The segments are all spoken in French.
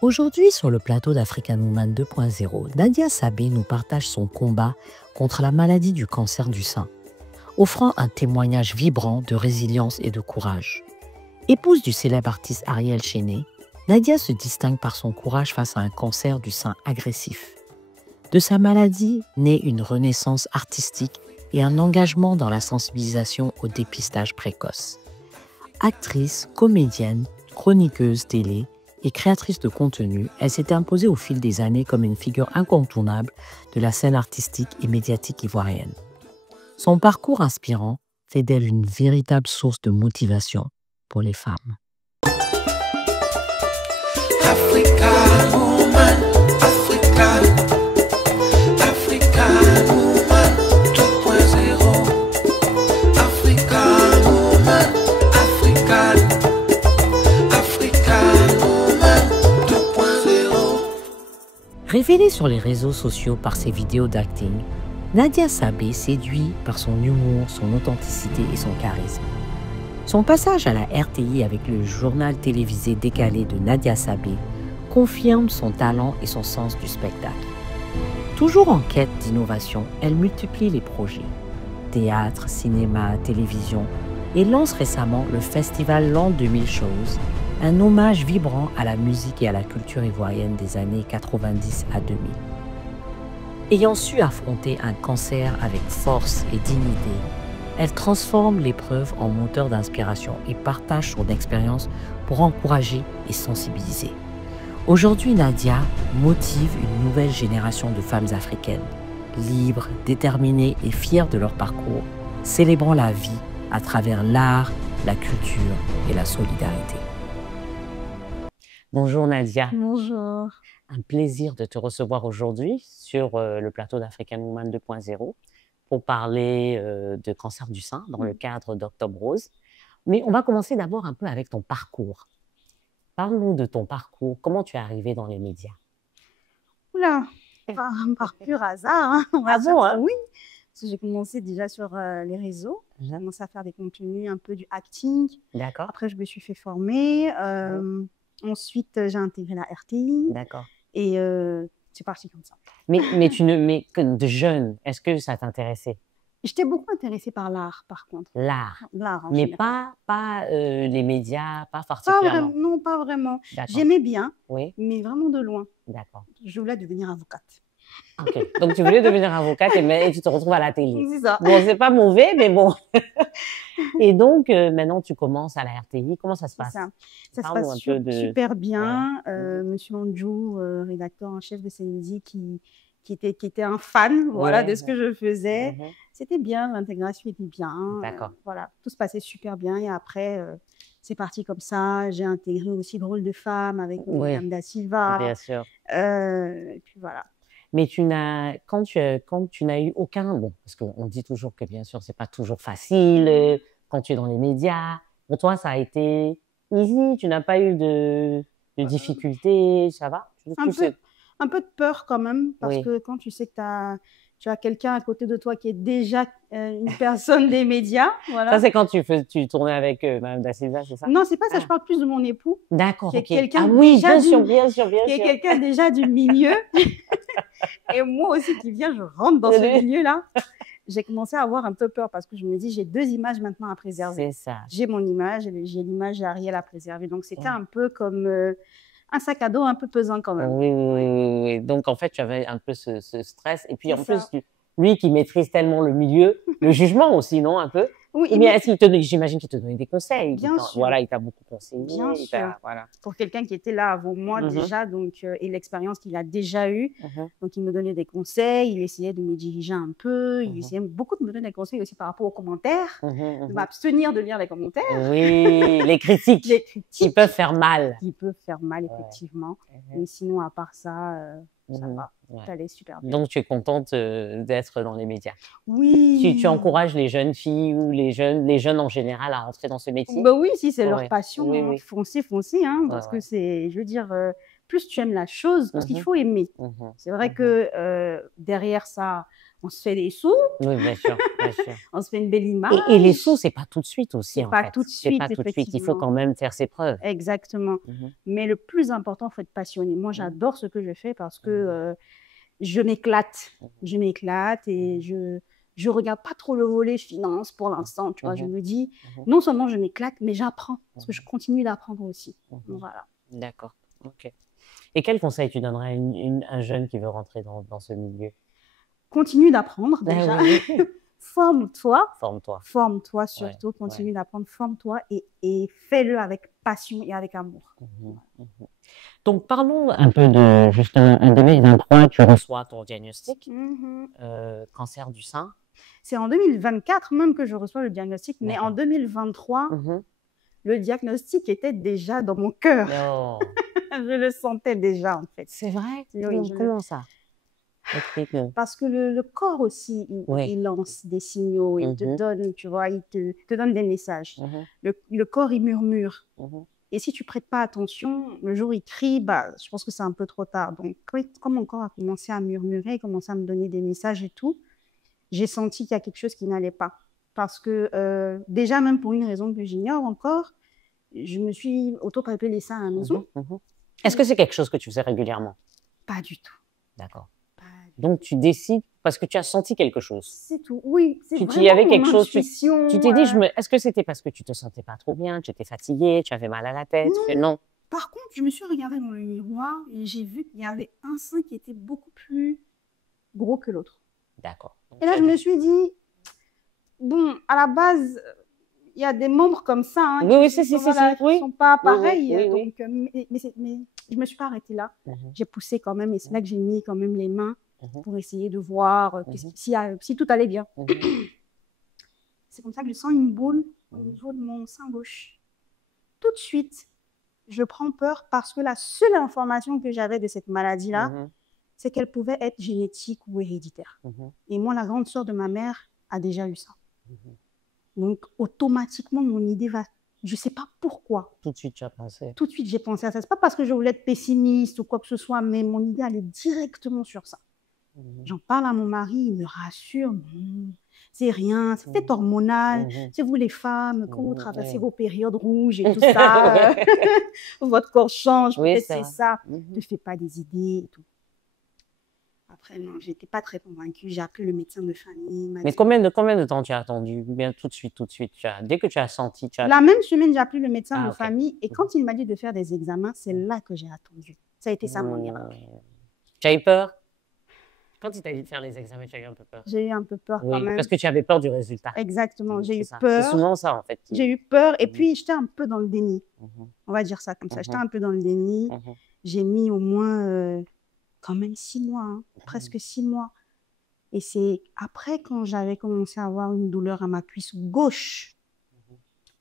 Aujourd'hui, sur le plateau d'African Woman 2.0, Nadia Sabé nous partage son combat contre la maladie du cancer du sein, offrant un témoignage vibrant de résilience et de courage. Épouse du célèbre artiste Ariel Chené, Nadia se distingue par son courage face à un cancer du sein agressif. De sa maladie naît une renaissance artistique et un engagement dans la sensibilisation au dépistage précoce. Actrice, comédienne, chroniqueuse télé et créatrice de contenu, elle s'est imposée au fil des années comme une figure incontournable de la scène artistique et médiatique ivoirienne. Son parcours inspirant fait d'elle une véritable source de motivation pour les femmes. African woman, African woman 2.0. African woman, African woman 2.0. Révélée sur les réseaux sociaux par ses vidéos d'acting, Nadia Sabé séduit par son humour, son authenticité et son charisme. Son passage à la RTI avec le journal télévisé décalé de Nadia Sabé confirme son talent et son sens du spectacle. Toujours en quête d'innovation, elle multiplie les projets, théâtre, cinéma, télévision, et lance récemment le festival L'An 2000 Shows, un hommage vibrant à la musique et à la culture ivoirienne des années 90 à 2000. Ayant su affronter un cancer avec force et dignité, elle transforme l'épreuve en moteur d'inspiration et partage son expérience pour encourager et sensibiliser. Aujourd'hui, Nadia motive une nouvelle génération de femmes africaines, libres, déterminées et fières de leur parcours, célébrant la vie à travers l'art, la culture et la solidarité. Bonjour Nadia. Bonjour. Un plaisir de te recevoir aujourd'hui sur le plateau d'African Woman 2.0 pour parler de cancer du sein dans le cadre d'Octobre Rose. Mais on va commencer d'abord un peu avec ton parcours. Parle-nous de ton parcours. Comment tu es arrivée dans les médias? Oula, par pur hasard. Hein, Ah bon, hein? Oui, parce que j'ai commencé déjà sur les réseaux. J'ai commencé à faire des contenus, un peu du acting. D'accord. Après, je me suis fait former. Ensuite, j'ai intégré la RTI. D'accord. Et c'est parti comme ça. Mais de jeune, est-ce que ça t'intéressait? J'étais beaucoup intéressée par l'art, par contre. L'art. L'art, en Mais général. pas les médias, pas Pas particulièrement. vraiment, non, pas vraiment. D'accord. J'aimais bien, Oui, mais vraiment de loin. d'accord. Je voulais devenir avocate. Ok. Donc tu voulais devenir avocate et tu te retrouves à la télé. C'est ça. Bon, c'est pas mauvais, mais bon. Et donc maintenant tu commences à la RTI. Comment ça se passe? Ça se Parle-nous passe un peu de... super bien. Ouais. Monsieur Andjou, rédacteur en chef de CNZ, qui était un fan, voilà, de ce que je faisais. Mhm. C'était bien, l'intégration était bien. D'accord. Voilà, tout se passait super bien. Et après, c'est parti comme ça. J'ai intégré aussi le rôle de femme avec Myriam Da Silva. Bien sûr. Et puis voilà. Mais quand tu n'as eu aucun, bon, parce qu'on dit toujours que bien sûr, c'est pas toujours facile quand tu es dans les médias. Pour toi, ça a été easy, tu n'as pas eu de difficultés, ça va? Un peu de peur quand même, parce Oui. que quand tu sais que tu as quelqu'un à côté de toi qui est déjà une personne des médias, voilà. Ça, c'est quand tu tournais avec Mme Da Silva, c'est ça? Non, c'est pas ça, je parle plus de mon époux. D'accord, Qui est ok. quelqu'un Ah oui, déjà bien sûr. qui est quelqu'un déjà du milieu. Et moi aussi qui viens, je rentre dans ce milieu-là. J'ai commencé à avoir un peu peur parce que je me dis, j'ai deux images maintenant à préserver. C'est ça. J'ai mon image et j'ai l'image d'Ariel à préserver. Donc, c'était un peu comme un sac à dos un peu pesant quand même. Oui. Donc, en fait, tu avais un peu ce stress. Et puis, en plus, ça. lui qui maîtrise tellement le milieu, le jugement aussi, non, un peu? Oui, Mais j'imagine qu'il te donnait des conseils. Bien sûr. Voilà, il t'a beaucoup conseillé. Bien sûr. Voilà. Pour quelqu'un qui était là avant moi déjà, donc, et l'expérience qu'il a déjà eue. Donc, il me donnait des conseils, il essayait de me diriger un peu, il essayait beaucoup de me donner des conseils aussi par rapport aux commentaires, de m'abstenir de lire les commentaires. Oui, les critiques. Les critiques. Qui peuvent faire mal. Qui peuvent faire mal, effectivement. Mais sinon, à part ça, ça va. Ça allait super bien. Donc, tu es contente d'être dans les médias? Oui. Tu encourages les jeunes filles ou les jeunes en général à rentrer dans ce métier? Bah oui, si c'est leur passion, Oui. foncez, hein, parce que c'est, je veux dire, plus tu aimes la chose, parce qu'il faut aimer. C'est vrai que derrière ça, on se fait des sous, Oui, bien sûr, bien sûr. on se fait une belle image. Et les sous, c'est pas tout de suite aussi, en pas fait. tout de C'est suite, pas tout de suite. Il faut effectivement. quand même faire ses preuves. Exactement. Mhm. Mais le plus important, il faut être passionné. Moi, j'adore ce que je fais parce que je m'éclate. Je m'éclate et je regarde pas trop le volet finance pour l'instant. Tu vois, je me dis, non seulement je m'éclate, mais j'apprends parce que je continue d'apprendre aussi. Donc, voilà. D'accord. OK. Et quel conseil tu donnerais à un jeune qui veut rentrer dans ce milieu? Continue d'apprendre Ah déjà. oui. Forme-toi. Forme-toi. Forme-toi surtout. Ouais, Continue d'apprendre. Forme-toi et fais-le avec passion et avec amour. Donc, parlons un peu de juste un délai d'un point, tu reçois ton diagnostic, cancer du sein. C'est en 2024 même que je reçois le diagnostic, mais en 2023, le diagnostic était déjà dans mon cœur. Oh. Je le sentais déjà, en fait. C'est vrai? Oui, Comment ça? Parce que le corps aussi, il lance des signaux, il te donne, tu vois, il te donne des messages. Le corps, il murmure. Et si tu prêtes pas attention, le jour où il crie, bah, je pense que c'est un peu trop tard. Donc, quand mon corps a commencé à murmurer, commencé à me donner des messages et tout, j'ai senti qu'il y a quelque chose qui n'allait pas. Parce que déjà, même pour une raison que j'ignore encore, je me suis auto-palpé les seins à la maison. Est-ce que c'est quelque chose que tu faisais régulièrement? Pas du tout. D'accord. Donc, tu décides parce que tu as senti quelque chose. C'est tout, oui. Il y avait quelque chose, tu t'es dit, est-ce que c'était parce que tu te sentais pas trop bien, tu étais fatiguée, tu avais mal à la tête? Non. Par contre, je me suis regardée dans le miroir et j'ai vu qu'il y avait un sein qui était beaucoup plus gros que l'autre. D'accord. Et là, je me suis dit, bon, à la base, il y a des membres comme ça qui ne sont pas pareils. Donc, mais je ne me suis pas arrêtée là. J'ai poussé quand même et c'est là que j'ai mis quand même les mains pour essayer de voir si tout allait bien. C'est comme ça que je sens une boule au niveau de mon sein gauche. Tout de suite, je prends peur parce que la seule information que j'avais de cette maladie-là, c'est qu'elle pouvait être génétique ou héréditaire. Et moi, la grande sœur de ma mère a déjà eu ça. Donc, automatiquement, mon idée va... Je ne sais pas pourquoi. Tout de suite, tu as pensé. Tout de suite, j'ai pensé à ça. Ce n'est pas parce que je voulais être pessimiste ou quoi que ce soit, mais mon idée allait directement sur ça. J'en parle à mon mari, il me rassure. C'est rien, c'est peut-être hormonal. C'est vous les femmes, quand vous traversez vos périodes rouges et tout ça, votre corps change, peut-être c'est ça. Ne fais pas des idées et tout. Après, non, je n'étais pas très convaincue. J'ai appelé le médecin de famille. Mais combien de temps tu as attendu? Bien, tout de suite. Dès que tu as senti... La même semaine, j'ai appelé le médecin de famille et quand il m'a dit de faire des examens, c'est là que j'ai attendu. Ça a été ça mon erreur. Tu as eu peur? Quand il t'a dit de faire les examens, tu as eu un peu peur? J'ai eu un peu peur quand même. Parce que tu avais peur du résultat. Exactement, j'ai eu peur. C'est souvent ça, en fait. J'ai eu peur et puis j'étais un peu dans le déni. On va dire ça comme ça. J'étais un peu dans le déni. J'ai mis au moins quand même 6 mois, presque 6 mois. Et c'est après quand j'avais commencé à avoir une douleur à ma cuisse gauche.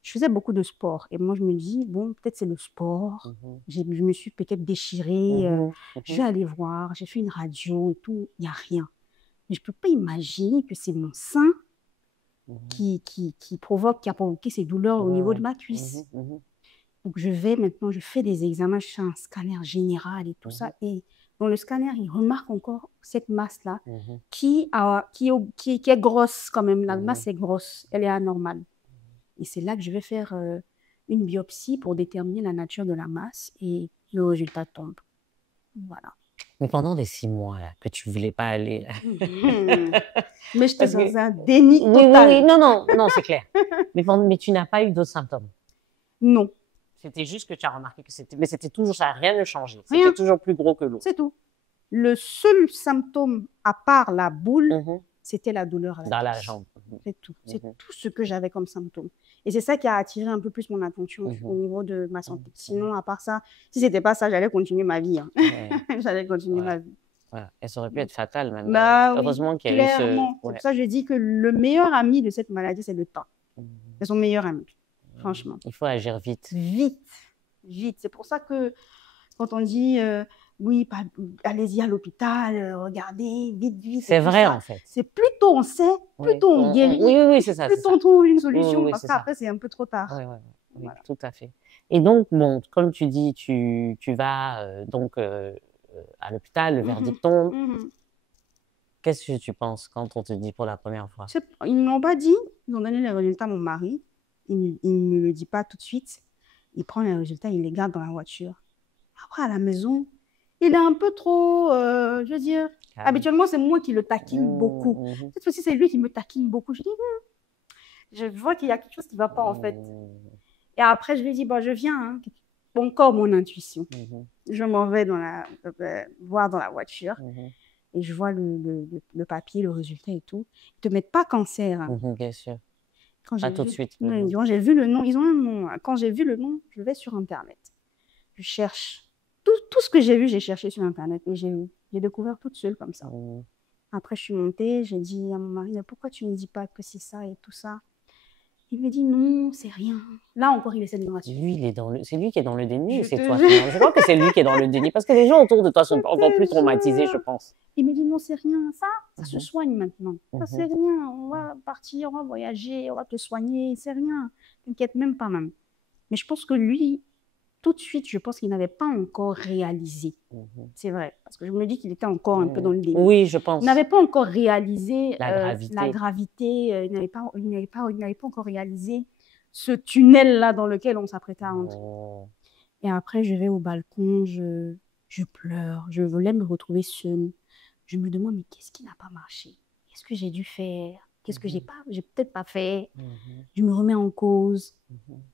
Je faisais beaucoup de sport et moi je me dis, bon, peut-être c'est le sport. Je me suis peut-être déchirée. Je vais aller voir, j'ai fait une radio et tout, il n'y a rien. Mais je ne peux pas imaginer que c'est mon sein qui a provoqué ces douleurs au niveau de ma cuisse. Donc je vais maintenant, je fais des examens, je fais un scanner général et tout ça. Et dans le scanner, il remarque encore cette masse-là qui est grosse quand même. La masse est grosse, elle est anormale. Et c'est là que je vais faire une biopsie pour déterminer la nature de la masse et le résultat tombe. Voilà. Mais pendant les 6 mois là, que tu ne voulais pas aller... Mais j'étais dans un déni total. Oui, non, c'est clair. Mais tu n'as pas eu d'autres symptômes? Non. C'était juste que tu as remarqué que c'était... Mais c'était toujours ça, rien ne changeait. C'était toujours plus gros que l'autre. C'est tout. Le seul symptôme, à part la boule, c'était la douleur dans la jambe. C'est tout. C'est tout ce que j'avais comme symptôme. Et c'est ça qui a attiré un peu plus mon attention au niveau de ma santé. Sinon, à part ça, si ce n'était pas ça, j'allais continuer ma vie. J'allais continuer ma vie. Voilà. Et ça aurait pu être fatal maintenant. Bah, heureusement qu'il y a eu ce... C'est pour ça que je dis que le meilleur ami de cette maladie, c'est le temps. C'est son meilleur ami, franchement. Il faut agir vite. Vite. C'est pour ça que quand on dit... oui, allez-y à l'hôpital, regardez, vite. C'est vrai, en fait. C'est plus tôt on sait, plus tôt on guérit. Oui, c'est ça. Plus tôt on trouve une solution, oui, parce qu'après, c'est un peu trop tard. Oui, voilà. Tout à fait. Et donc, bon, comme tu dis, tu vas donc à l'hôpital, le verdict tombe. Qu'est-ce que tu penses quand on te dit pour la première fois? Ils ne m'ont pas dit. Ils ont donné les résultats à mon mari. Il ne me le dit pas tout de suite. Il prend les résultats, il les garde dans la voiture. Après, à la maison, il est un peu trop, je veux dire, habituellement, c'est moi qui le taquine beaucoup. Cette fois-ci, c'est lui qui me taquine beaucoup. Je dis, je vois qu'il y a quelque chose qui ne va pas, en fait. Et après, je lui dis, bon, je viens, hein. Encore mon intuition. Je m'en vais voir dans la voiture et je vois le papier, le résultat et tout. Ils ne te mettent pas cancer. Hein. Bien sûr. Pas tout de suite. Quand j'ai vu le nom, ils ont un nom. Quand j'ai vu le nom, je vais sur Internet. Je cherche. Tout ce que j'ai vu, j'ai cherché sur Internet et j'ai découvert toute seule comme ça. Après, je suis montée, j'ai dit à mon mari, pourquoi tu ne me dis pas que c'est ça et tout ça? Il me dit non, c'est rien. Là encore, il essaie de me rassurer. C'est lui qui est dans le déni ou c'est toi? Je crois que c'est lui qui est dans le déni parce que les gens autour de toi sont encore plus traumatisés, je pense. Il me dit non, c'est rien. Ça se soigne maintenant. Ça, c'est rien. On va partir, on va voyager, on va te soigner. C'est rien. T'inquiète même pas même. Mais je pense que lui, tout de suite, je pense qu'il n'avait pas encore réalisé. C'est vrai. Parce que je me dis qu'il était encore un peu dans le déni. Oui, je pense. Il n'avait pas encore réalisé la gravité. Il n'avait pas encore réalisé ce tunnel-là dans lequel on s'apprêtait à entrer. Et après, je vais au balcon, je pleure. Je voulais me retrouver seule. Je me demande, mais qu'est-ce qui n'a pas marché? Qu'est-ce que j'ai dû faire? Qu'est-ce que j'ai peut-être pas fait? Je me remets en cause.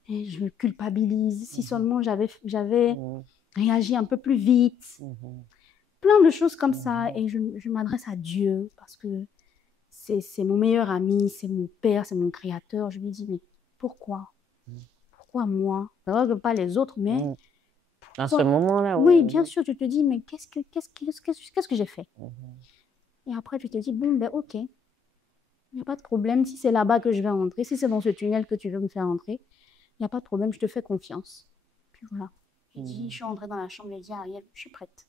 Et je me culpabilise. Si seulement j'avais réagi un peu plus vite. Plein de choses comme ça. Et je m'adresse à Dieu parce que c'est mon meilleur ami, c'est mon père, c'est mon créateur. Je lui dis, mais pourquoi? Pourquoi moi? Pas les autres, mais... À ce moment-là, oui, bien sûr, tu te dis, mais qu'est-ce que j'ai fait? Et après, tu te dis, bon, ben ok, il n'y a pas de problème. Si c'est là-bas que je vais rentrer, si c'est dans ce tunnel que tu veux me faire entrer, il n'y a pas de problème, je te fais confiance. Puis voilà. Je suis entrée dans la chambre, j'ai dit à Ariel, je suis prête.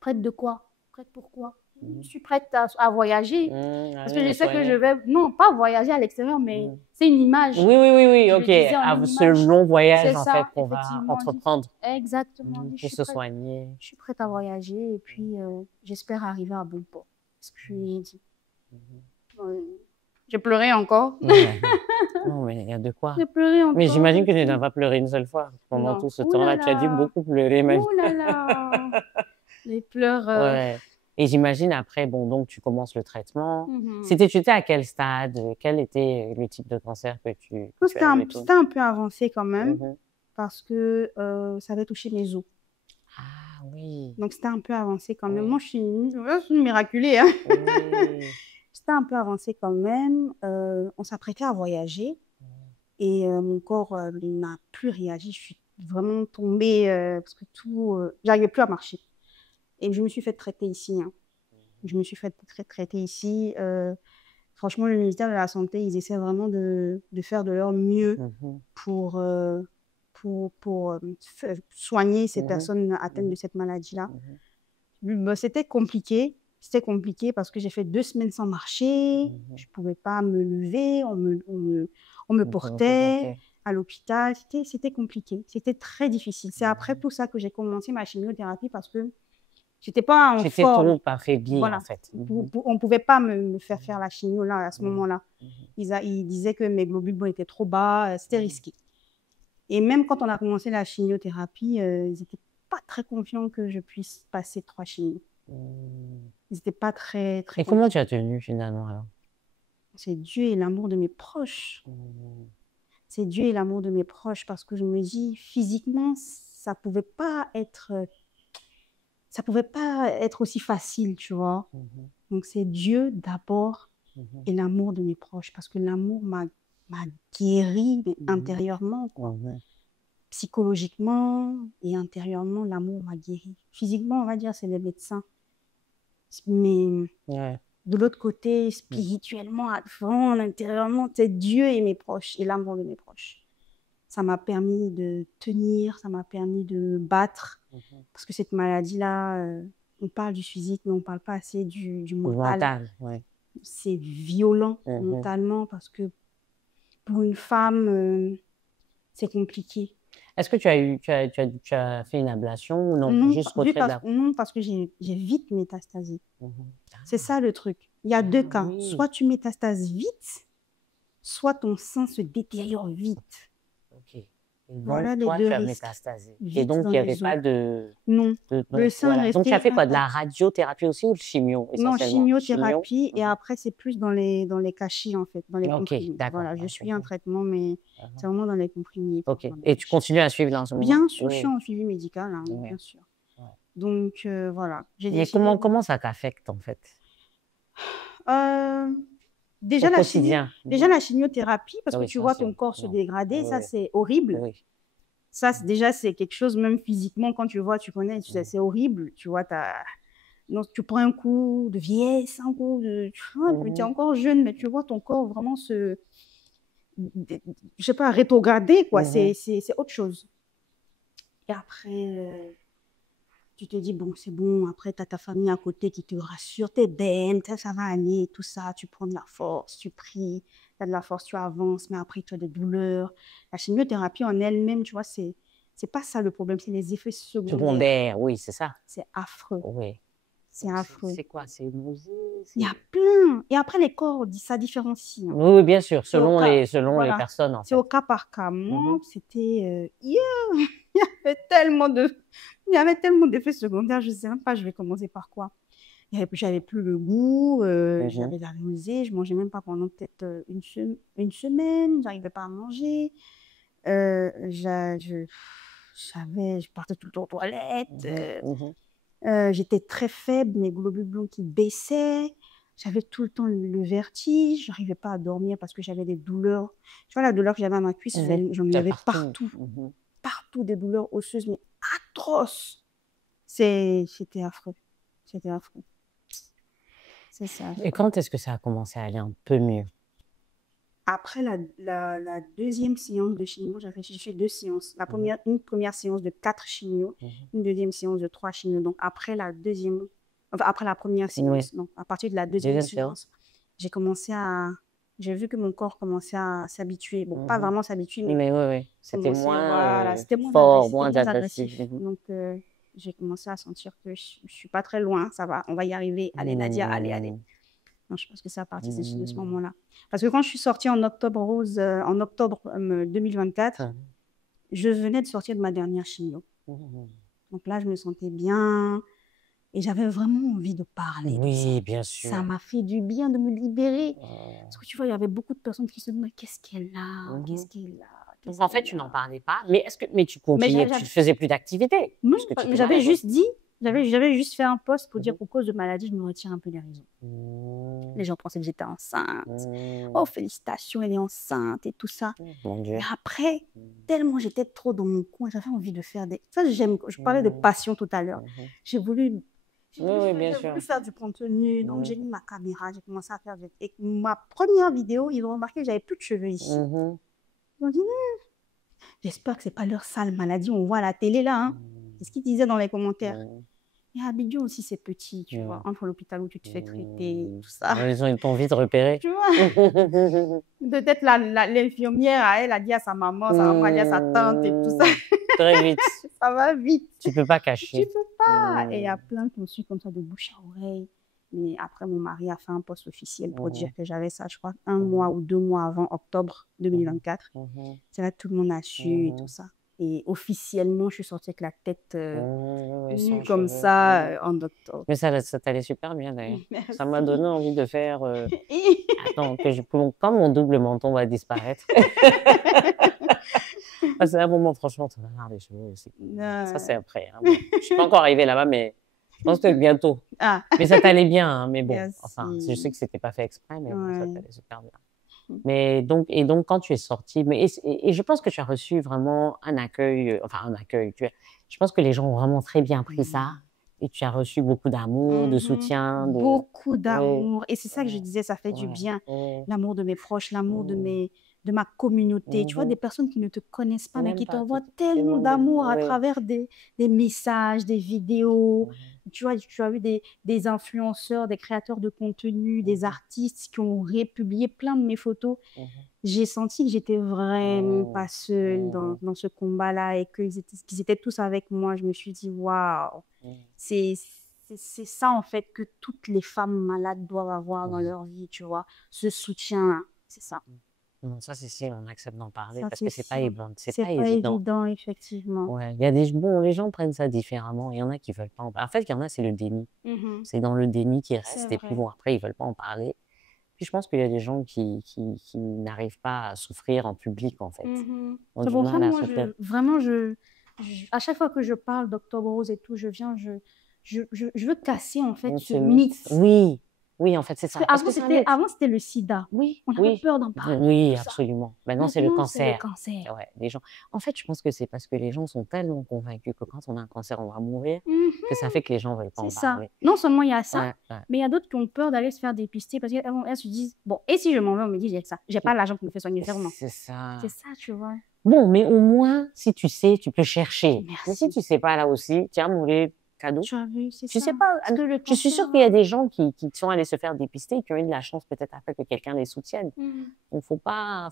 Prête de quoi? Prête pour quoi? Je suis prête à voyager. Parce que je sais que je vais... Non, pas voyager à l'extérieur, mais c'est une image. Oui, ok. À ce long voyage, en fait, qu'on va entreprendre. Exactement. Pour se soigner. Je suis prête à voyager et puis j'espère arriver à bon port. C'est ce que je lui ai dit. J'ai pleuré encore. Non, mais il y a de quoi. J'ai pleuré encore. Mais j'imagine que tu n'as pas pleuré une seule fois. Pendant tout ce temps-là, tu as dû beaucoup pleurer. Oh là là. Les pleurs... Ouais. Et j'imagine après, bon, donc tu commences le traitement. Tu étais à quel stade? Quel était le type de cancer que tu avais? C'était un peu avancé quand même, parce que ça avait touché mes os. Ah oui. Donc c'était un peu avancé quand même. Moi, je suis une miraculée. Hein. C'était un peu avancé quand même. On s'apprêtait à voyager et mon corps n'a plus réagi. Je suis vraiment tombée parce que j'arrivais plus à marcher. Et je me suis fait traiter ici. Hein. Je me suis fait traiter ici. Franchement, le ministère de la Santé, ils essaient vraiment de faire de leur mieux pour soigner ces personnes atteintes de cette maladie-là. C'était compliqué. C'était compliqué parce que j'ai fait 2 semaines sans marcher. Je ne pouvais pas me lever. On me portait à l'hôpital. C'était compliqué. C'était très difficile. C'est après tout ça que j'ai commencé ma chimiothérapie parce que je n'étais pas en forme. J'étais trop affaiblie, voilà. en fait. On ne pouvait pas me faire faire la chimio là, à ce moment-là. Ils disaient que mes globules blancs étaient trop bas. C'était risqué. Et même quand on a commencé la chimiothérapie, ils n'étaient pas très confiants que je puisse passer 3 chimios. Ils n'étaient pas très Et comment tu as tenu finalement alors? C'est Dieu et l'amour de mes proches. C'est Dieu et l'amour de mes proches parce que je me dis, physiquement, ça ne pouvait pas être aussi facile, tu vois. Donc c'est Dieu d'abord et l'amour de mes proches parce que l'amour m'a guéri intérieurement, quoi. Psychologiquement et intérieurement, l'amour m'a guéri. Physiquement, on va dire, c'est les médecins. Mais de l'autre côté, spirituellement, vraiment, intérieurement, c'est Dieu et mes proches et l'amour de mes proches. Ça m'a permis de tenir, ça m'a permis de battre. Parce que cette maladie-là, on parle du physique, mais on ne parle pas assez du mental. C'est violent mentalement parce que pour une femme, c'est compliqué. Est-ce que tu as fait une ablation ou non? Non, Juste retrait de la... non, parce que j'ai vite métastasé. C'est ça le truc. Il y a deux cas. oui. Soit tu métastases vite, soit ton sein se détériore vite. Ok. Et Voilà donc, les toi, deux tu as risques. métastasé. Et Vite donc, dans il n'y les avait os. pas de... Non. Le sein voilà. Donc, tu as restait fait quoi? De la intact. radiothérapie aussi ou de chimio, Non, essentiellement? chimiothérapie. Et après, c'est plus dans les cachis, en fait, dans les Ok, comprimés. d'accord. Voilà, je suis un traitement, mais c'est vraiment dans les comprimés. Ok. Dans les Et tu cachis. continues à suivre là en ce moment? Bien sûr, je Oui. suis en suivi médical, hein, Ouais. bien sûr. Ouais. Donc, voilà. J'ai Mais décidé... comment ça t'affecte, en fait? Déjà, Au quotidien. déjà la chimiothérapie, parce que Oui, tu ça, vois c'est... ton corps se non. dégrader, Oui, ça, oui. c'est horrible. Oui. Ça, déjà, c'est quelque chose, même physiquement, quand tu vois, tu connais, c'est horrible. Tu vois, non, tu prends un coup de vieillesse, un coup de... Tu vois, tu es encore jeune, mais tu vois ton corps vraiment se... Je sais pas, rétrograder, quoi. C'est autre chose. Et après, tu te dis, bon, c'est bon. Après, tu as ta famille à côté qui te rassure. T'es belle, ça va aller, tout ça. Tu prends de la force, tu pries, tu as de la force, tu avances, mais après, tu as des douleurs. La chimiothérapie en elle-même, tu vois, c'est pas ça le problème, c'est les effets secondaires. Secondaire, oui, c'est ça. C'est affreux. Oui. C'est affreux. C'est quoi? C'est nausée? Il y a plein. Et après, les corps, ça différencie. Hein. Oui, bien sûr, C'est au selon cas- les voilà. personnes, en C'est fait. au cas par cas. Moi, c'était... il y avait tellement d'effets secondaires, je ne sais même pas, je vais commencer par quoi. J'avais plus le goût, j'avais de la nausée, je ne mangeais même pas pendant peut-être une semaine, je n'arrivais pas à manger. Je partais tout le temps aux toilettes. J'étais très faible, mes globules blancs qui baissaient. J'avais tout le temps le vertige. Je n'arrivais pas à dormir parce que j'avais des douleurs. Tu vois, la douleur que j'avais à ma cuisse, j'en avais partout. Partout des douleurs osseuses, mais atroces. C'était affreux. C'était affreux. C'est ça. Et quand est-ce que ça a commencé à aller un peu mieux? Après la deuxième séance de chimio, j'ai fait 2 séances. Une première séance de 4 chimios, une deuxième séance de 3 chimios. Donc, après la première séance, donc à partir de la deuxième séance, j'ai vu que mon corps commençait à s'habituer. Bon, pas vraiment s'habituer, mais oui. C'était moins fort, moins agressif. Donc, j'ai commencé à sentir que je ne suis pas très loin, ça va, on va y arriver. Allez, Nadia, allez. Non, je pense que c'est à partir de ce moment-là. Parce que quand je suis sortie en octobre 2024, je venais de sortir de ma dernière chimio. Donc là, je me sentais bien et j'avais vraiment envie de parler. Oui, bien sûr. Ça m'a fait du bien de me libérer. Parce que tu vois, il y avait beaucoup de personnes qui se demandaient qu'est-ce qu'elle a, qu'est-ce qu'elle a. Donc en fait, tu n'en parlais pas. Mais tu continuais, tu ne faisais plus d'activité. Non, mais j'avais juste dit. J'avais juste fait un post pour dire qu'au cause de maladie, je me retire un peu des réseaux. Les gens pensaient que j'étais enceinte. Oh, félicitations, elle est enceinte et tout ça. Mon Dieu. Et après, tellement j'étais trop dans mon coin, j'avais envie de faire des... Ça, je parlais de passion tout à l'heure. J'ai voulu faire du contenu. Donc, j'ai mis ma caméra, j'ai commencé à faire... Et ma première vidéo, ils ont remarqué que j'avais plus de cheveux ici. Ils ont dit, j'espère que c'est pas leur sale maladie, on voit à la télé là, hein. C'est ce qu'ils disaient dans les commentaires. Et à Abidjan aussi, c'est petit, tu vois, entre l'hôpital où tu te fais traiter, tout ça. Ils ont pas envie de repérer. Tu vois. Peut-être l'infirmière, elle a dit à sa maman a dit à sa tante et tout ça. Très vite. Ça va vite. Tu peux pas cacher. Tu peux pas. Et il y a plein qui ont su comme ça de bouche à oreille. Mais après, mon mari a fait un post officiel pour dire que j'avais ça, je crois, 1 mois ou 2 mois avant octobre 2024. C'est là que tout le monde a su et tout ça. Et officiellement, je suis sortie avec la tête nue comme ça en octobre. Mais ça t'allait super bien d'ailleurs. Ça m'a donné envie de faire... Attends, quand mon double menton va disparaître. C'est un moment, franchement, tu vas avoir les cheveux aussi. Ça, c'est après. Hein. Bon, je ne suis pas encore arrivée là-bas, mais je pense que bientôt. Mais ça t'allait bien, hein, mais bon. Enfin, je sais que ce n'était pas fait exprès, mais bon, ça t'allait super bien. Mais donc, quand tu es sortie, et je pense que tu as reçu vraiment un accueil, je pense que les gens ont vraiment très bien pris ça, et tu as reçu beaucoup d'amour, de soutien. Beaucoup d'amour, et c'est ça que je disais, ça fait du bien, l'amour de mes proches, l'amour de ma communauté, tu vois, des personnes qui ne te connaissent pas, mais qui t'envoient tellement d'amour à travers des messages, des vidéos. Tu vois, tu as eu des influenceurs, des créateurs de contenu, des artistes qui ont republié plein de mes photos. j'ai senti que j'étais vraiment pas seule dans ce combat-là et qu'ils étaient tous avec moi. Je me suis dit, waouh, c'est ça en fait que toutes les femmes malades doivent avoir dans leur vie, tu vois, ce soutien-là, c'est ça. Non, ça c'est si on accepte d'en parler Ça, parce que c'est pas évident. C'est pas évident, effectivement. Ouais, il y a les gens prennent ça différemment. Il y en a qui veulent pas en parler. En fait, il y en a, c'est le déni. C'est dans le déni qu'ils restent et puis bon, après, ils veulent pas en parler. Puis je pense qu'il y a des gens qui n'arrivent pas à souffrir en public, en fait. C'est pour ça, moi, vraiment, à chaque fois que je parle d'Octobre Rose et tout, je veux casser, en fait, ce mythe. Oui, en fait, c'est ça. Avant, c'était le sida. Oui, on avait peur d'en parler. Oui, absolument. Maintenant, c'est le cancer. Ouais, les gens... En fait, je pense que c'est parce que les gens sont tellement convaincus que quand on a un cancer, on va mourir, que ça fait que les gens veulent pas en parler. Non seulement il y a ça, mais il y a d'autres qui ont peur d'aller se faire dépister parce qu'elles se disent, bon, et si je m'en vais, on me dit, j'ai ça. J'ai pas l'argent pour me faire soigner fermement. C'est ça. C'est ça, tu vois. Bon, mais au moins, si tu sais, tu peux chercher. Merci. Mais si tu sais pas là aussi, tu as mourir. Cadeau. Tu as vu, c'est ça. Je sais pas, je suis sûre qu'il y a des gens qui sont allés se faire dépister et qui ont eu de la chance peut-être après que quelqu'un les soutienne. Donc, faut pas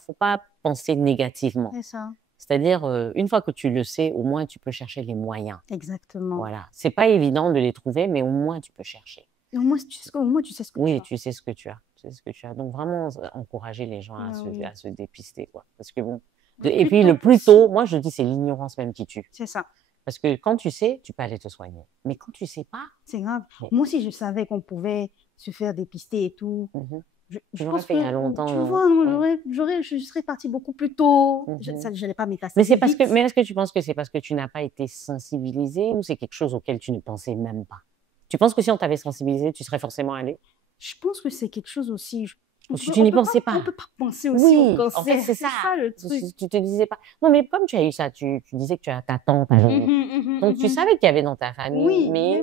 penser négativement. C'est ça. C'est-à-dire, une fois que tu le sais, au moins tu peux chercher les moyens. Exactement. Voilà. C'est pas évident de les trouver, mais au moins tu peux chercher. Au moins, tu sais ce que tu as. Oui, tu sais ce que tu as. Tu sais ce que tu as. Donc, vraiment, encourager les gens à se dépister, quoi. Parce que bon. Et puis, le plus tôt, moi, je dis, c'est l'ignorance même qui tue. C'est ça. Parce que quand tu sais, tu peux aller te soigner. Mais quand tu sais pas... C'est grave. Moi aussi, je savais qu'on pouvait se faire dépister et tout. Je pense fait il y a longtemps. Tu vois, je serais partie beaucoup plus tôt. Je n'allais pas m'effacer. Mais est-ce que tu penses que c'est parce que tu n'as pas été sensibilisée ou c'est quelque chose auquel tu ne pensais même pas? Tu penses que si on t'avait sensibilisée, tu serais forcément allée? Je pense que c'est quelque chose aussi... Tu n'y pensais pas. On ne peut pas penser aussi au cancer. En fait, c'est ça le truc. Tu te disais pas. Non, mais comme tu as eu ça, tu disais que tu as ta tante. Donc, tu savais qu'il y avait dans ta famille. Oui, mais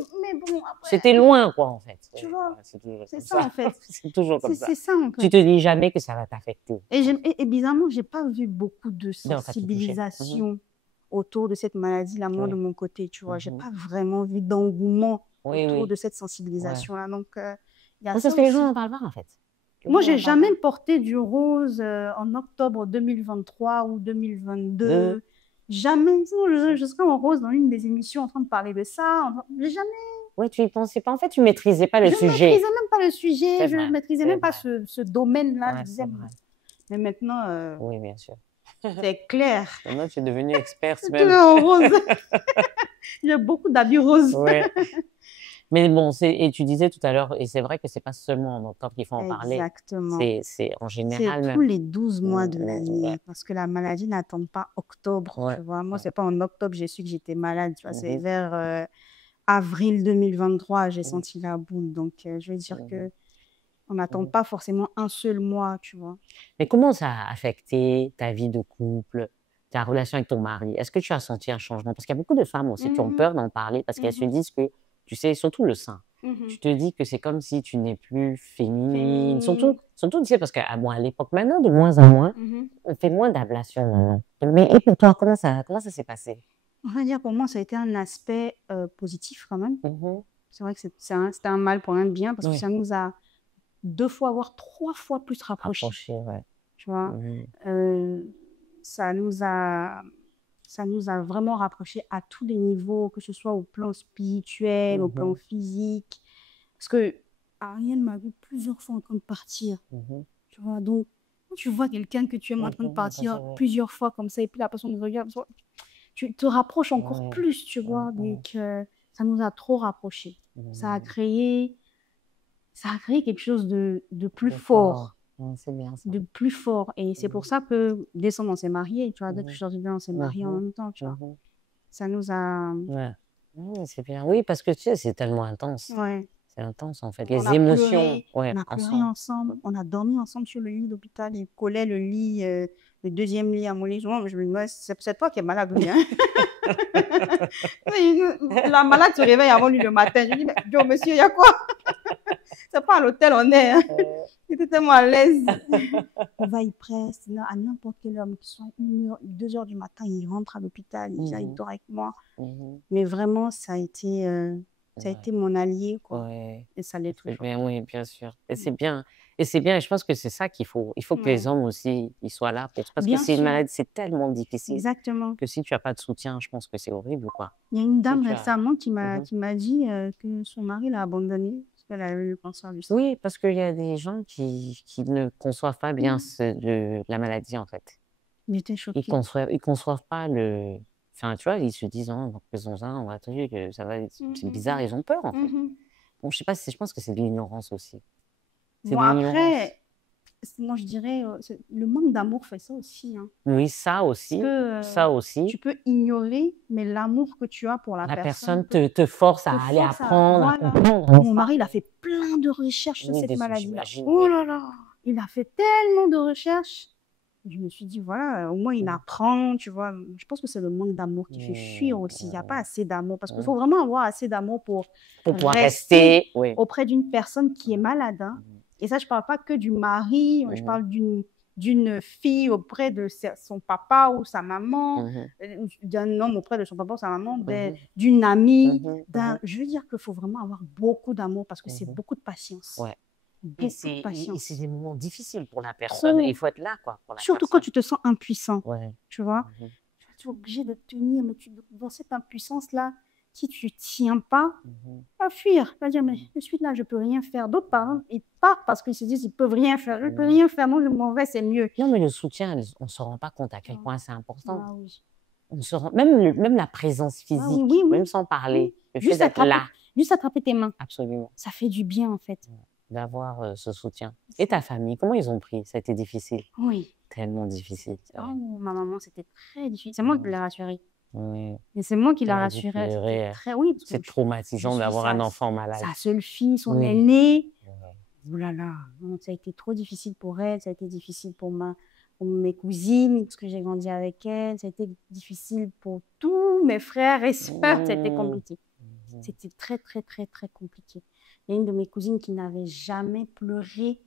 bon, après... C'était loin, quoi, en fait. Tu vois, c'est ça, en fait. C'est toujours comme ça. C'est ça, en fait. Tu te dis jamais que ça va t'affecter. Et bizarrement, je n'ai pas vu beaucoup de sensibilisation autour de cette maladie-là, moi, de mon côté, tu vois. Je n'ai pas vraiment vu d'engouement autour de cette sensibilisation-là. Donc, il y a ça parce que les gens n'en parlent pas, en fait. Moi, je n'ai jamais porté du rose en octobre 2023 ou 2022. Jamais. Je serais en rose dans une des émissions en train de parler de ça. Jamais. Oui, tu y pensais pas. En fait, tu ne maîtrisais pas le sujet. Je ne maîtrisais même pas le sujet. Je ne maîtrisais même pas ce domaine-là. Je disais, mais maintenant, oui, bien sûr. C'est clair. Maintenant, tu es devenue experte. Même en rose. J'ai beaucoup d'habits roses. Ouais. Mais bon, et tu disais tout à l'heure, et c'est vrai que c'est pas seulement en octobre qu'il faut en parler. Exactement. C'est en général. C'est tous les 12 mois de l'année, parce que la maladie n'attend pas octobre. Tu vois. Moi, c'est pas en octobre j'ai su que j'étais malade. Tu vois. C'est vers avril 2023, j'ai senti la boule. Donc, je veux dire que on n'attend pas forcément un seul mois, tu vois. Mais comment ça a affecté ta vie de couple, ta relation avec ton mari? Est-ce que tu as senti un changement? Parce qu'il y a beaucoup de femmes aussi qui ont peur d'en parler parce qu'elles se disent que, tu sais, surtout le sein. Tu te dis que c'est comme si tu n'es plus féminine. Surtout, tu sais, parce qu'à l'époque, maintenant, de moins en moins, on fait moins d'ablations. Mais et pour toi, comment ça s'est passé? On va dire, pour moi, ça a été un aspect positif quand même. C'est vrai que c'était un mal pour un bien parce que ça nous a 2 fois, voire 3 fois plus rapprochés. Tu vois, ça nous a vraiment rapprochés à tous les niveaux, que ce soit au plan spirituel, au plan physique. Parce que Ariel m'a vu plusieurs fois en train de partir. Tu vois, donc, quand tu vois quelqu'un que tu aimes en train de partir plusieurs fois comme ça, et puis la personne te regarde, tu te rapproches encore plus, tu vois. Donc, ça nous a trop rapprochés. Ça a créé quelque chose de plus fort. C'est bien ça. De plus fort. Et c'est pour ça que décembre, on s'est mariés. Tu vois, dès que je suis sortie de là, on s'est mariés en même temps. Tu vois. Ça nous a... c'est bien. Oui, parce que tu sais, c'est tellement intense. C'est intense, en fait. Les émotions. On a pleuré ensemble. On a dormi ensemble sur le lit d'hôpital. Il collait le lit, le deuxième lit à mon lit. Je me dis, c'est toi qui es malade, oui. Hein? La malade se réveille avant lui le matin. Je dis, mais monsieur, il y a quoi? C'est pas à l'hôtel, on est. Hein? Il était tellement à l'aise. On va y presque. À n'importe quelle heure, qu'il soit 1h, 2h du matin, il rentre à l'hôpital. Il dort avec moi. Mais vraiment, ça a été mon allié, quoi. Et ça l'est toujours. Oui, bien sûr. Et c'est bien. Et c'est bien, et je pense que c'est ça qu'il faut. Il faut que les hommes aussi, ils soient là. Parce que c'est une maladie, c'est tellement difficile. Exactement. Que si tu n'as pas de soutien, je pense que c'est horrible, quoi. Il y a une dame récemment qui m'a dit que son mari l'a abandonnée parce qu'elle a eu le cancer du sein. Oui, parce qu'il y a des gens qui ne conçoivent pas bien la maladie, en fait. Il était choqué. Ils conçoivent pas le... Enfin, tu vois, ils se disent, oh, faisons-en, on va trouver que ça va... C'est bizarre, ils ont peur, en fait. Bon, je sais pas, je pense que c'est de l'ignorance aussi. Bon, après, moi, je dirais, le manque d'amour fait ça aussi. Hein. Oui, ça aussi. Ça aussi. Tu peux ignorer, mais l'amour que tu as pour la personne te force à aller apprendre, à comprendre. Mon mari, il a fait plein de recherches sur cette maladie-là. Oh là là, il a fait tellement de recherches. Je me suis dit, voilà, au moins il apprend, tu vois. Je pense que c'est le manque d'amour qui fait fuir aussi. Il n'y a pas assez d'amour. Parce qu'il faut vraiment avoir assez d'amour pour pouvoir rester auprès d'une personne qui est malade. Hein. Et ça, je ne parle pas que du mari, je parle d'une fille auprès de son papa ou sa maman, d'un homme auprès de son papa ou sa maman, d'une amie. Je veux dire qu'il faut vraiment avoir beaucoup d'amour parce que c'est beaucoup de patience. Ouais. Et c'est des moments difficiles pour la personne. Il faut être là, quoi, pour la Surtout quand tu te sens impuissant, tu vois. Tu es obligé de tenir, mais dans cette impuissance-là, si tu ne tiens pas, à fuir. Tu vas dire, mais je suis là, je ne peux rien faire. D'autres parents, ils partent parce qu'ils se disent, ils ne peuvent rien faire. Je ne peux rien faire, non, je m'en vais, c'est mieux. Non, mais le soutien, on ne se rend pas compte à quel point c'est important. Ah, oui. On se rend, même la présence physique, même sans parler, le fait d'être là. Juste attraper tes mains. Absolument. Ça fait du bien, en fait. D'avoir ce soutien. Et ta famille, comment ils ont pris? Ça a été difficile? Oui. Tellement difficile. Oh, ma maman, c'était très difficile. C'est moi qui l'ai rassurée. Oui. Et c'est moi qui l'ai rassurée. Oui, c'est traumatisant d'avoir un enfant malade. Sa seule fille, son aînée. Oh là là, ça a été trop difficile pour elle, ça a été difficile pour mes cousines, parce que j'ai grandi avec elle, ça a été difficile pour tous mes frères et sœurs, ça a été compliqué. C'était très, très, très, très compliqué. Il y a une de mes cousines qui n'avait jamais pleuré.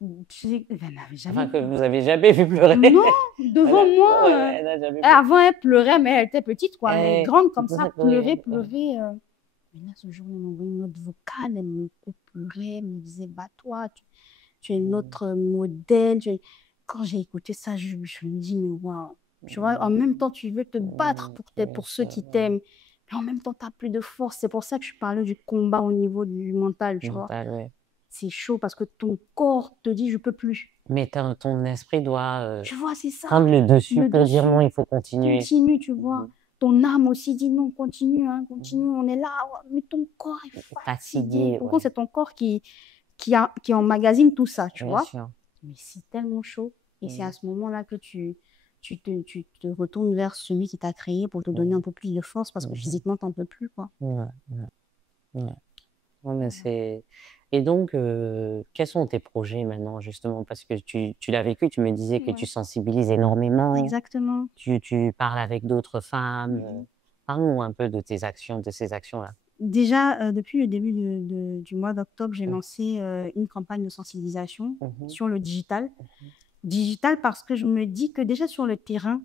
Elle n'avait jamais que vous n'avez jamais vu pleurer. Non, devant moi. Avant, elle pleurait, mais elle était petite, quoi. Elle est grande comme ça, pleurer. Mais là, ce jour, elle m'a envoyé une note vocale, elle me pleurait, elle me disait, bah toi, tu es notre modèle. Quand j'ai écouté ça, je me dis, mais waouh. Tu vois, en même temps, tu veux te battre pour ceux qui t'aiment. Mais en même temps, tu n'as plus de force. C'est pour ça que je parlais du combat au niveau du mental, tu vois. C'est chaud parce que ton corps te dit, je ne peux plus. Mais ton esprit doit tu vois, c'est ça. prendre le dessus pour dire non, il faut continuer. Continue, tu vois. Ton âme aussi dit non, continue, hein, continue, on est là. Mais ton corps est fatigué. Pourquoi c'est ton corps qui emmagasine tout ça, tu vois. Sûr. Mais c'est tellement chaud. Et c'est à ce moment-là que tu te retournes vers celui qui t'a créé pour te donner un peu plus de force parce que physiquement, tu n'en peux plus, quoi. Mais c'est... Et donc, quels sont tes projets maintenant, justement? Parce que tu l'as vécu, tu me disais que tu sensibilises énormément. Exactement. Tu parles avec d'autres femmes. Parle-nous un peu de tes actions, de ces actions-là. Déjà, depuis le début du mois d'octobre, j'ai lancé une campagne de sensibilisation sur le digital. Digital parce que je me dis que déjà sur le terrain,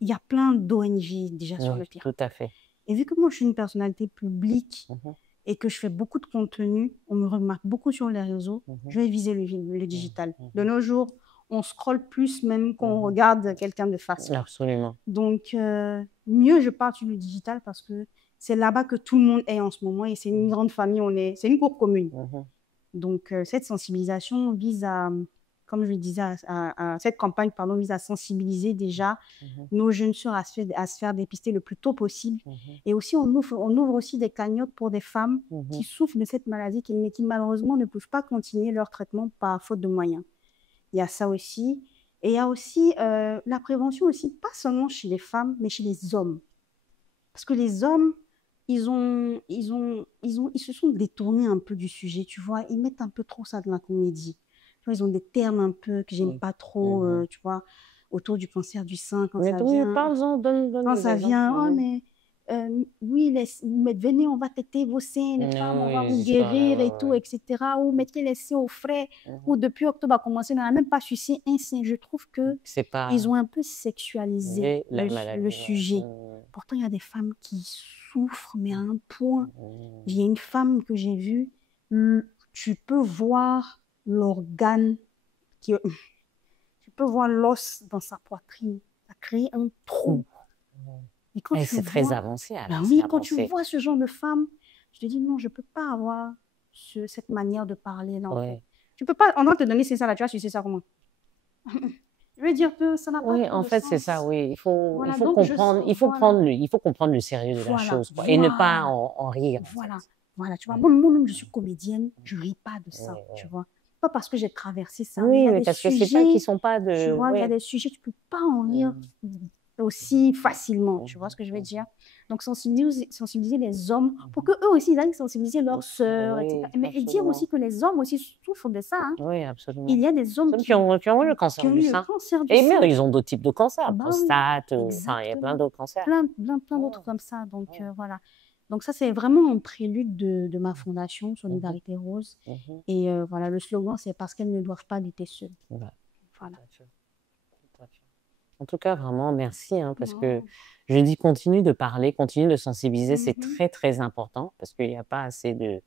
il y a plein d'ONG déjà sur le terrain. Tout à fait. Et vu que moi, je suis une personnalité publique et que je fais beaucoup de contenu, on me remarque beaucoup sur les réseaux, je vais viser le digital. De nos jours, on scrolle plus même qu'on regarde quelqu'un de face. Absolument. Donc, mieux je pars sur le digital parce que c'est là-bas que tout le monde est en ce moment et c'est une grande famille, c'est une cour commune. Donc, cette sensibilisation vise à, comme je le disais, cette campagne vise à sensibiliser déjà nos jeunes sœurs à se faire dépister le plus tôt possible. Et aussi, on ouvre aussi des cagnottes pour des femmes qui souffrent de cette maladie, mais qui malheureusement ne peuvent pas continuer leur traitement par faute de moyens. Il y a ça aussi. Et il y a aussi la prévention aussi, pas seulement chez les femmes, mais chez les hommes. Parce que les hommes, ils se sont détournés un peu du sujet, tu vois. Ils mettent un peu trop ça dans la comédie. Ils ont des termes un peu que j'aime pas trop, tu vois, autour du cancer du sein, quand ça vient. Quand ça vient, oh, mais oui, mais venez, on va têter vos seins, les femmes, on va vous guérir et tout, etc. Ou mettez les seins au frais. Ou depuis octobre a commencé, on n'a même pas sucé un sein. Je trouve qu'ils ont un peu sexualisé le sujet. Pourtant, il y a des femmes qui souffrent, mais à un point. Il y a une femme que j'ai vue, tu peux voir l'organe qui... Tu peux voir l'os dans sa poitrine. Ça crée un trou. Et c'est très avancé. Alors, oui, quand tu vois ce genre de femme, je te dis non, je ne peux pas avoir cette manière de parler. Là, en fait. Tu peux pas, on va te donner c'est ça là, tu vas sucer ça comment? Je veux dire que ça n'a pas en fait, c'est ça, oui. Il faut comprendre, il faut comprendre le sérieux de la chose, quoi, et ne pas en rire. Voilà, tu vois. Moi-même, je suis comédienne, je ne ris pas de ça, tu vois. Pas parce que j'ai traversé ça. Oui, mais parce que c'est pas qu'ils sont pas de... Tu vois, il y a des sujets, tu ne peux pas en rire aussi facilement, tu vois ce que je veux dire. Donc, sensibiliser les hommes pour qu'eux aussi, ils aillent sensibiliser leurs sœurs, etc. Mais dire aussi que les hommes aussi souffrent de ça. Hein. Oui, absolument. Il y a des hommes qui ont eu le cancer du sein. Et même, ils ont d'autres types de cancers, prostate, enfin, il y a plein d'autres cancers. Plein d'autres comme ça, donc voilà. Donc ça, c'est vraiment un prélude de ma fondation, Solidarité Rose. Et voilà, le slogan, c'est parce qu'elles ne doivent pas lutter seules. Voilà. En tout cas, vraiment, merci, hein, parce que je dis continue de parler, continue de sensibiliser, c'est très, très important, parce qu'il n'y a pas assez de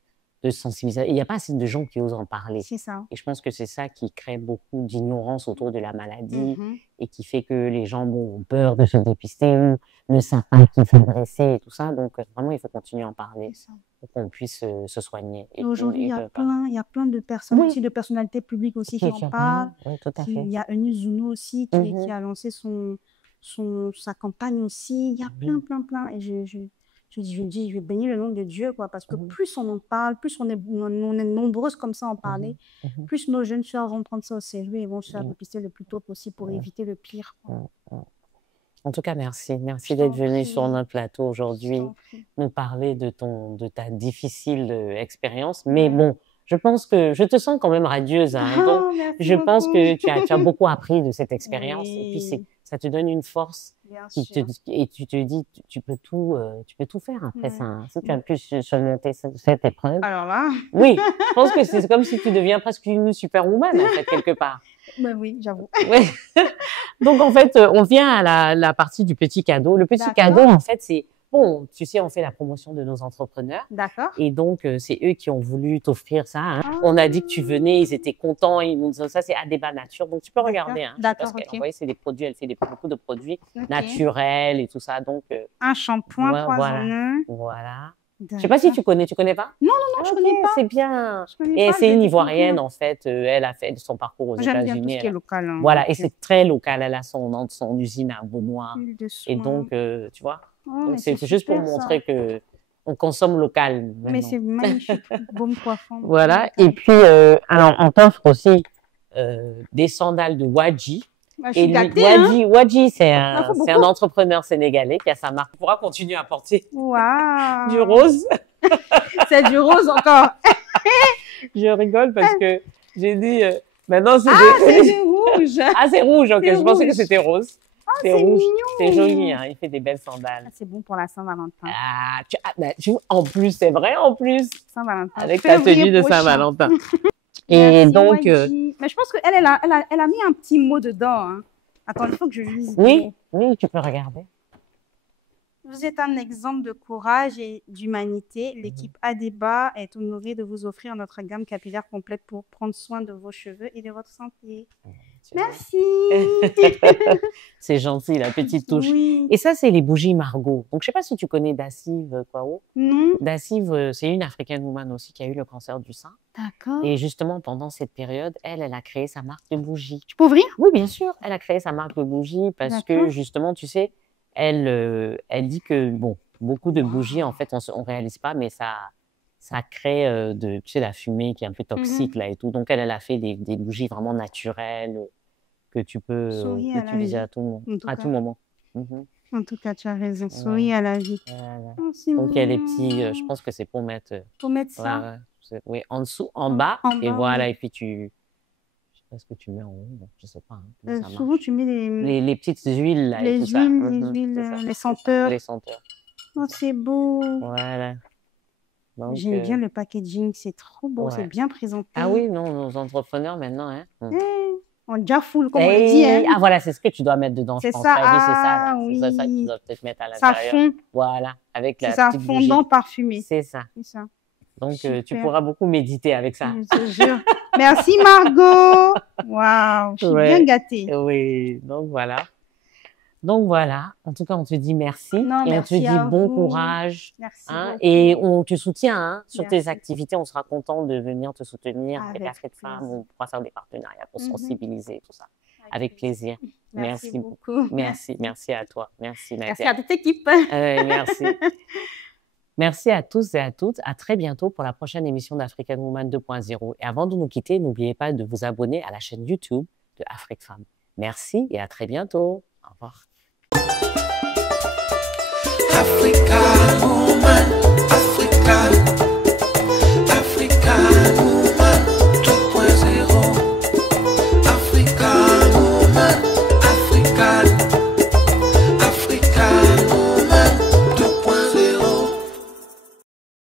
sensibilisation, il n'y a pas assez de gens qui osent en parler. C'est ça. Et je pense que c'est ça qui crée beaucoup d'ignorance autour de la maladie et qui fait que les gens ont peur de se dépister, ne savent pas à qui s'adresser et tout ça. Donc, vraiment, il faut continuer à en parler pour qu'on puisse se soigner. Aujourd'hui, il y a plein de personnes, aussi de personnalités publiques aussi qui en parlent. Oui, tout à fait. Il y a Eunice Zounou aussi qui a lancé sa campagne aussi. Il y a plein. Et je dis, je vais bénir le nom de Dieu, quoi, parce que plus on en parle, plus on est nombreuses comme ça à en parler, plus nos jeunes sœurs vont prendre ça au sérieux et vont se faire dépister le plus tôt possible pour éviter le pire. En tout cas, merci. Merci d'être venu sur notre plateau aujourd'hui, nous parler de ta difficile expérience. Mais bon, je pense que je te sens quand même radieuse. Hein, donc, je pense que tu as beaucoup appris de cette expérience. Et puis, ça te donne une force et tu te dis, tu peux tout faire après ça. Si tu as pu surmonter cette épreuve. Alors là. Oui, je pense que c'est comme si tu deviens presque une superwoman, en fait, quelque part. Oui, j'avoue. Donc, en fait, on vient à la partie du petit cadeau. Le petit cadeau, en fait, c'est... Bon, tu sais, on fait la promotion de nos entrepreneurs. D'accord. Et donc, c'est eux qui ont voulu t'offrir ça. Hein. On a dit que tu venais, ils étaient contents. Ils nous disent ça, c'est Adeba Nature. Donc, tu peux regarder. Hein, d'accord, parce qu'elle c'est des produits, elle fait beaucoup de produits naturels et tout ça. Donc, un shampoing poisonneux. Voilà. Je ne sais pas si tu connais pas? Non, je ne connais pas. C'est bien. Et c'est une Ivoirienne, en fait. Elle a fait son parcours aux États-Unis. J'aime bien tout ce qui est local. Hein, voilà, et c'est très local. Elle a son usine à Beaunois. Et donc, tu vois, c'est juste pour montrer que on consomme local. Maintenant. Mais c'est magnifique. Bon poisson. Voilà. Et puis, alors, on t'offre aussi des sandales de Wadji. Wadji, c'est un entrepreneur sénégalais qui a sa marque. On pourra continuer à porter du rose. C'est du rose encore. Je rigole parce que j'ai dit, maintenant c'est c'est rouge. Ah, c'est rouge, ok. Je pensais que c'était rose. C'est rouge. C'est joli, hein. Il fait des belles sandales. C'est bon pour la Saint-Valentin. En plus, c'est vrai, en plus. Saint-Valentin. Avec ta tenue de Saint-Valentin. Et donc. Mais je pense qu'elle a mis un petit mot dedans. Hein. Attends, il faut que je lise. Oui, tu peux regarder. Vous êtes un exemple de courage et d'humanité. L'équipe Adeba est honorée de vous offrir notre gamme capillaire complète pour prendre soin de vos cheveux et de votre santé. Merci. C'est gentil, la petite touche. Oui. Et ça, c'est les bougies Margot. Donc, je ne sais pas si tu connais Dacive Kwao. Non. Dacive, c'est une African woman aussi qui a eu le cancer du sein. D'accord. Et justement, pendant cette période, elle a créé sa marque de bougies. Tu peux ouvrir? Oui, bien sûr. Elle a créé sa marque de bougies parce que, justement, tu sais, elle dit que, bon, beaucoup de bougies, en fait, on ne réalise pas, mais ça crée tu sais, la fumée qui est un peu toxique, là, et tout. Donc, elle a fait des bougies vraiment naturelles que tu peux utiliser à tout moment. En tout cas, tu as raison. Souris à la vie. Voilà. Donc, il y a les petits, je pense que c'est pour mettre... Pour mettre ça. Oui, en dessous, en bas, et voilà, et puis tu... Je sais pas ce que tu mets en haut, je sais pas. Hein, souvent, tu mets les petites huiles, là, et tout ça. Les senteurs. Les senteurs. Oh, c'est beau. Voilà. J'aime bien le packaging, c'est trop beau, c'est bien présenté. Ah oui, non, nos entrepreneurs maintenant, hein. On déjà full, comme on dit. Hein. Ah voilà, c'est ce que tu dois mettre dedans. C'est ça, oui. C'est ça que tu dois peut-être mettre à l'intérieur. Ça fond. Voilà, avec la petite bougie. Fondant parfumé. C'est ça. Donc, tu pourras beaucoup méditer avec ça. Je te jure. Merci Margot. Waouh, je suis bien gâtée. Oui, donc voilà. Donc voilà, en tout cas, on te dit merci. Non, et merci on te dit bon courage. Merci hein, beaucoup. et on te soutient sur Merci. tes activités. On sera content de venir te soutenir avec Afrique Femmes. plaisir. On pourra faire des partenariats pour sensibiliser tout ça. Avec plaisir. Merci beaucoup. Merci à toi. Merci Nadia. Merci à toute l'équipe. Merci. Merci à tous et à toutes. À très bientôt pour la prochaine émission d'African Woman 2.0. Et avant de nous quitter, n'oubliez pas de vous abonner à la chaîne YouTube de Afrique Femmes. Merci et à très bientôt. Au revoir. African woman.